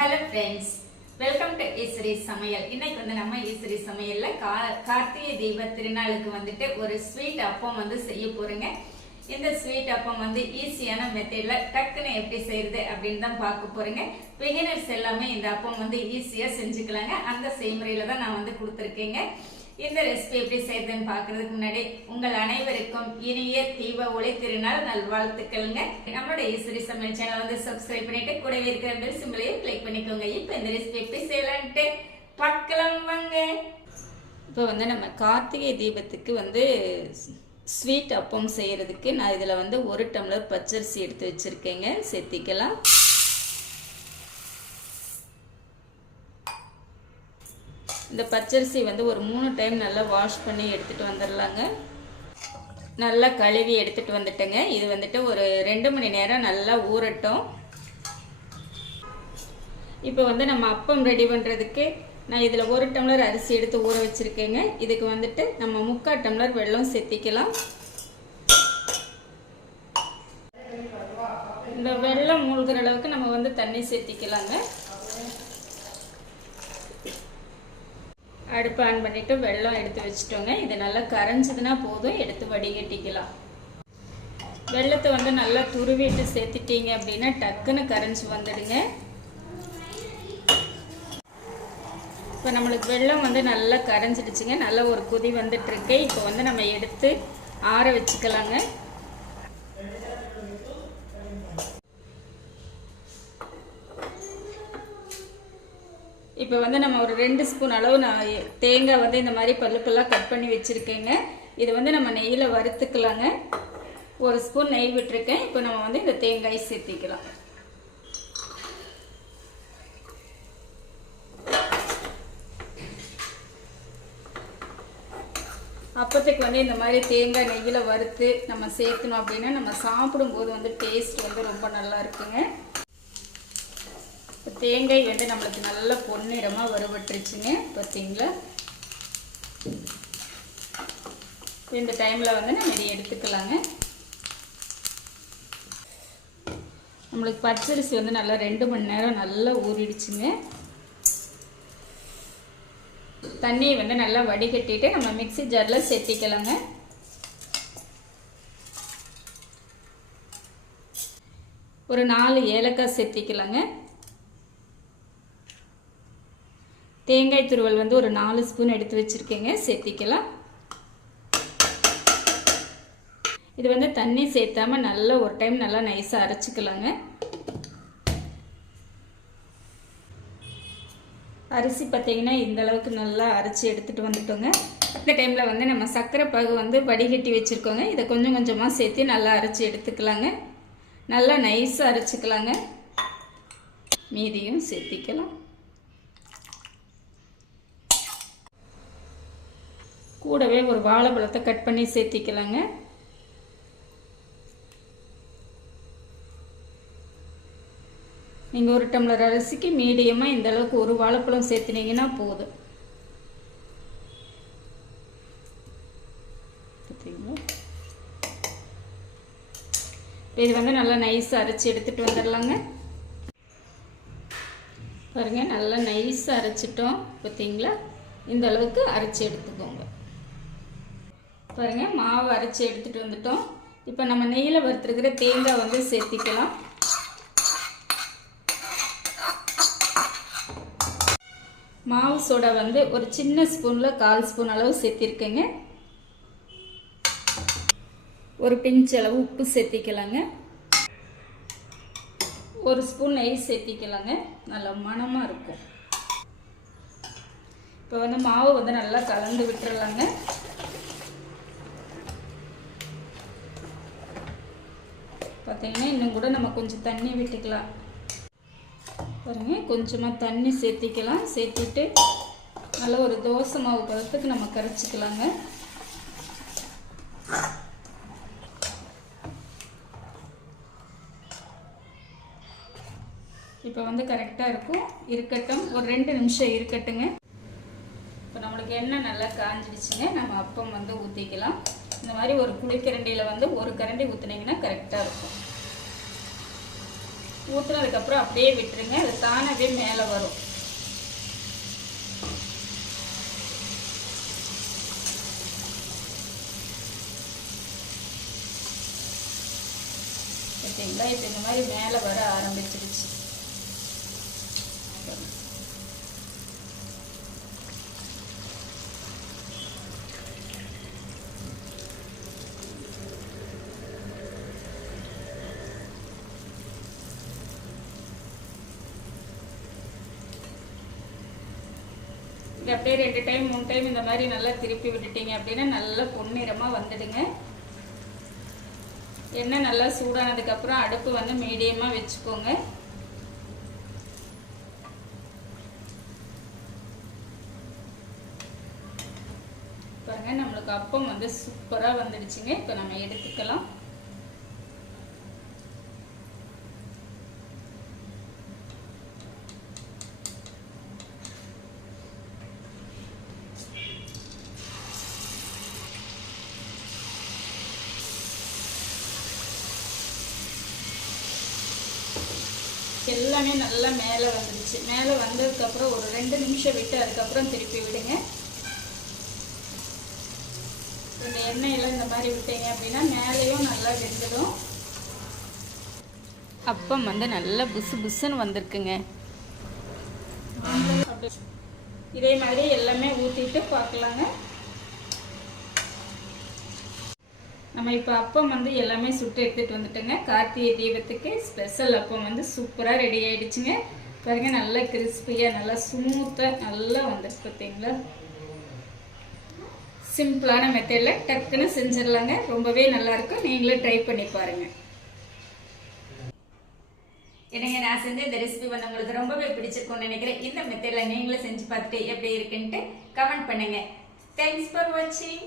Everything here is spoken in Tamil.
Hello friends welcome to Eswari Samayal இன்னைக்கு வந்து நம்ம ஈஸ்வரி சமையல்ல கா கார்த்திகை தீப திருநாளுக்கு வந்துட்டு ஒரு ஸ்வீட் அப்பம் வந்து செய்ய போறேங்க. இந்த ஸ்வீட் அப்பம் வந்து ஈஸியான மெத்தட்ல டக்குன்னு எப்படி செய்யறது அப்படின்னு தான் பார்க்க போறேங்க. பிகினர்ஸ் எல்லாமே இந்த அப்பம் வந்து ஈஸியா செஞ்சுக்கலாங்க. அந்த செய்முறையில தான் நான் வந்து கொடுத்துருக்கேங்க. இந்த ரெசிபி எப்படி செய்யறதுன்னு பார்க்கறதுக்கு முன்னாடி உங்கள் அனைவருக்கும் இனிய தீப ஒளி திருநாள் நல்வாழ்த்துக்கள்ங்க. நம்மளோட ஈஸ்வரி சமையல் சேனல் வந்து சப்ஸ்கிரைப் பண்ணிட்டு கூடவே இருக்கிற பெல் சிம்பிளையும் கிளிக் பண்ணிக்கோங்க. இப்போ இந்த ரெசிபி எப்படி செய்யலான்ட்டு பார்க்கலாம் வாங்க. இப்போ வந்து நம்ம கார்த்திகை தீபத்துக்கு வந்து ஸ்வீட் அப்பம் செய்யறதுக்கு நான் இதில் வந்து ஒரு டம்ளர் பச்சரிசி எடுத்து வச்சுருக்கேங்க. சேர்த்திக்கலாம். இந்த பச்சரிசி வந்து ஒரு மூணு டைம் நல்லா வாஷ் பண்ணி எடுத்துகிட்டு வந்துடலாங்க நல்லா கழுவி எடுத்துகிட்டு வந்துட்டேங்க. இது வந்துட்டு ஒரு ரெண்டு மணி நேரம் நல்லா ஊறட்டும். இப்போ வந்து நம்ம அப்பம் ரெடி பண்ணுறதுக்கு நான் இதில் ஒரு டம்ளர் அரிசி எடுத்து ஊற வச்சுருக்கேங்க. இதுக்கு வந்துட்டு நம்ம முக்கால் டம்ளர் வெல்லம் செத்திக்கலாம் இந்த வெள்ளம் மூழ்கிற அளவுக்கு நம்ம வந்து தண்ணி சேர்த்திக்கலாங்க. அடுப்பு ஆன் பண்ணிவிட்டு வெள்ளம் எடுத்து வச்சுட்டோங்க. இது நல்லா கரைஞ்சதுன்னா போதும். எடுத்து வடிகட்டிக்கலாம். வெள்ளத்தை வந்து நல்லா துருவிட்டு சேர்த்துட்டீங்க அப்படின்னா டக்குன்னு கரைஞ்சி வந்துடுங்க. இப்போ நம்மளுக்கு வெள்ளம் வந்து நல்லா கரைஞ்சிடுச்சுங்க. நல்லா ஒரு கொதி வந்துட்டுருக்கு. இப்போ வந்து நம்ம எடுத்து ஆற வச்சுக்கலாங்க. இப்போ வந்து நம்ம ஒரு ரெண்டு ஸ்பூன் அளவு நான் தேங்காய் வந்து இந்த மாதிரி பல்லுக்கெல்லாம் கட் பண்ணி வச்சுருக்கேங்க. இது வந்து நம்ம நெய்யில் வறுத்துக்கலாங்க. ஒரு ஸ்பூன் நெய் விட்டுருக்கேன். இப்போ நம்ம வந்து இந்த தேங்காய் சேர்த்திக்கலாம். அப்பத்துக்கு வந்து இந்த மாதிரி தேங்காய் நெய்யில் வறுத்து நம்ம சேர்க்கணும் அப்படின்னா நம்ம சாப்பிடும்போது வந்து டேஸ்ட் வந்து ரொம்ப நல்லா இருக்குங்க. இப்போ தேங்காய் வந்து நம்மளுக்கு நல்ல பொன்னிறமாக வறுபட்டுருச்சுங்க. பார்த்தீங்களா? இந்த டைமில் வந்து நம்ம இதை எடுத்துக்கலாங்க. நம்மளுக்கு பச்சரிசி வந்து நல்லா ரெண்டு மணி நேரம் நல்லா ஊறிடுச்சுங்க. தண்ணியை வந்து நல்லா வடிகட்டிட்டு நம்ம மிக்சி ஜாரில் சேர்த்திக்கலாங்க. ஒரு நாலு ஏலக்காய் சேர்த்திக்கலாங்க. தேங்காய் துருவல் வந்து ஒரு நாலு ஸ்பூன் எடுத்து வச்சுருக்கேங்க. சேர்த்திக்கலாம். இது வந்து தண்ணி சேர்த்தாம நல்லா ஒரு டைம் நல்லா நைஸாக அரைச்சிக்கலாங்க. அரிசி பார்த்தீங்கன்னா இந்த அளவுக்கு நல்லா அரைச்சி எடுத்துகிட்டு வந்துட்டோங்க. இந்த டைமில் வந்து நம்ம சர்க்கரை பாகு வந்து வடிகட்டி வச்சுருக்கோங்க. இதை கொஞ்சம் கொஞ்சமாக சேர்த்து நல்லா அரைச்சி எடுத்துக்கலாங்க. நல்லா நைஸாக அரைச்சிக்கலாங்க. மீதியும் சேர்த்திக்கலாம். கூடவே ஒரு வாழைப்பழத்தை கட் பண்ணி சேர்த்திக்கலாங்க. நீங்கள் ஒரு டம்ளர் அரிசிக்கு மீடியமாக இந்த அளவுக்கு ஒரு வாழைப்பழம் சேர்த்துனீங்கன்னா போதும். இது வந்து நல்லா நைஸாக அரைச்சி எடுத்துகிட்டு வந்துடலாங்க. பாருங்கள் நல்லா நைஸாக அரைச்சிட்டோம். பார்த்தீங்களா இந்த அளவுக்கு அரைச்சி எடுத்துக்கோங்க. பாருங்கள் மாவு அரைச்சி எடுத்துகிட்டு வந்துட்டோம். இப்போ நம்ம நெய்யில் வறுத்துருக்கிற தேங்காய் வந்து சேர்த்திக்கலாம். மாவு சோடா வந்து ஒரு சின்ன ஸ்பூனில் கால் ஸ்பூன் அளவு சேர்த்திருக்கேங்க. ஒரு பிஞ்ச் அளவு உப்பு சேர்த்திக்கலாங்க. ஒரு ஸ்பூன் நெய் சேர்த்திக்கலாங்க. நல்லா மணமாக இருக்கும். இப்போ வந்து மாவு வந்து நல்லா கலந்து விட்டுறலாங்க. பார்த்தீங்கன்னா இன்னும் கூட நம்ம கொஞ்சம் தண்ணி விட்டுக்கலாம். பாருங்கள் கொஞ்சமாக தண்ணி சேர்த்திக்கலாம். சேர்த்திட்டு நல்லா ஒரு தோசை மாவு பதத்துக்கு நம்ம கரைச்சிக்கலாங்க. இப்போ வந்து கரெக்டாக இருக்கும். இருக்கட்டும். ஒரு ரெண்டு நிமிஷம் இருக்கட்டுங்க. இப்போ நம்மளுக்கு எண்ணெய் நல்லா காஞ்சிடுச்சுங்க. நம்ம அப்பம் வந்து ஊற்றிக்கலாம் இந்த மாதிரி ஒரு குளிக்கரண்டியில் வந்து ஒரு கரண்டி ஊற்றுனீங்கன்னா கரெக்டாக இருக்கும். ஊற்றுனதுக்கப்புறம் அப்படியே விட்டுருங்க. அது தானாகவே மேலே வரும். பார்த்தீங்களா இப்போ இந்த மாதிரி மேலே வர ஆரம்பிச்சிருச்சு. இது அப்படியே ரெண்டு டைம் மூணு டைம் இந்த மாதிரி நல்லா திருப்பி விட்டுட்டீங்க அப்படின்னா நல்லா பொன்னிறமாக வந்துடுங்க. எண்ணெய் நல்லா சூடானதுக்கப்புறம் அடுப்பு வந்து மீடியமாக வச்சுக்கோங்க. பாருங்க நம்மளுக்கு அப்பம் வந்து சூப்பராக வந்துடுச்சுங்க. இப்போ நம்ம எடுத்துக்கலாம். எல்லாமே நல்லா மேலே வந்துடுச்சு மேலே வந்ததுக்கப்புறம் ஒரு ரெண்டு நிமிஷம் விட்டு அதுக்கப்புறம் திருப்பி விடுங்க. இந்த எண்ணெயெல்லாம் இந்த மாதிரி விட்டீங்க அப்படின்னா மேலேயும் நல்லா வெந்துடும். அப்பம் வந்து நல்லா புசு புசுன்னு வந்திருக்குங்க. இதே மாதிரி எல்லாமே ஊற்றிட்டு பார்க்கலாங்க. நம்ம இப்போ அப்பம் வந்து எல்லாமே சுட்டு எடுத்துகிட்டு வந்துட்டோங்க. கார்த்திகை தீபத்துக்கு ஸ்பெஷல் அப்பம் வந்து சூப்பராக ரெடி ஆகிடுச்சுங்க பாருங்க நல்லா கிறிஸ்பியாக நல்லா ஸ்மூத்தாக நல்லா வந்துருக்கு பார்த்தீங்களா சிம்பிளான மெத்தடில் டக்குன்னு செஞ்சிடலாங்க. ரொம்பவே நல்லாயிருக்கும் நீங்களே நீங்களும் ட்ரை பண்ணி பாருங்க. என்னங்க நான் செஞ்ச இந்த ரெசிபி வந்து உங்களுக்கு ரொம்பவே பிடிச்சிருக்கும்னு நினைக்கிறேன். இந்த மெத்தடில் நீங்களும் செஞ்சு பார்த்துட்டு எப்படி இருக்குன்ட்டு கமெண்ட் பண்ணுங்கள் தேங்க்ஸ் ஃபார் வாட்சிங்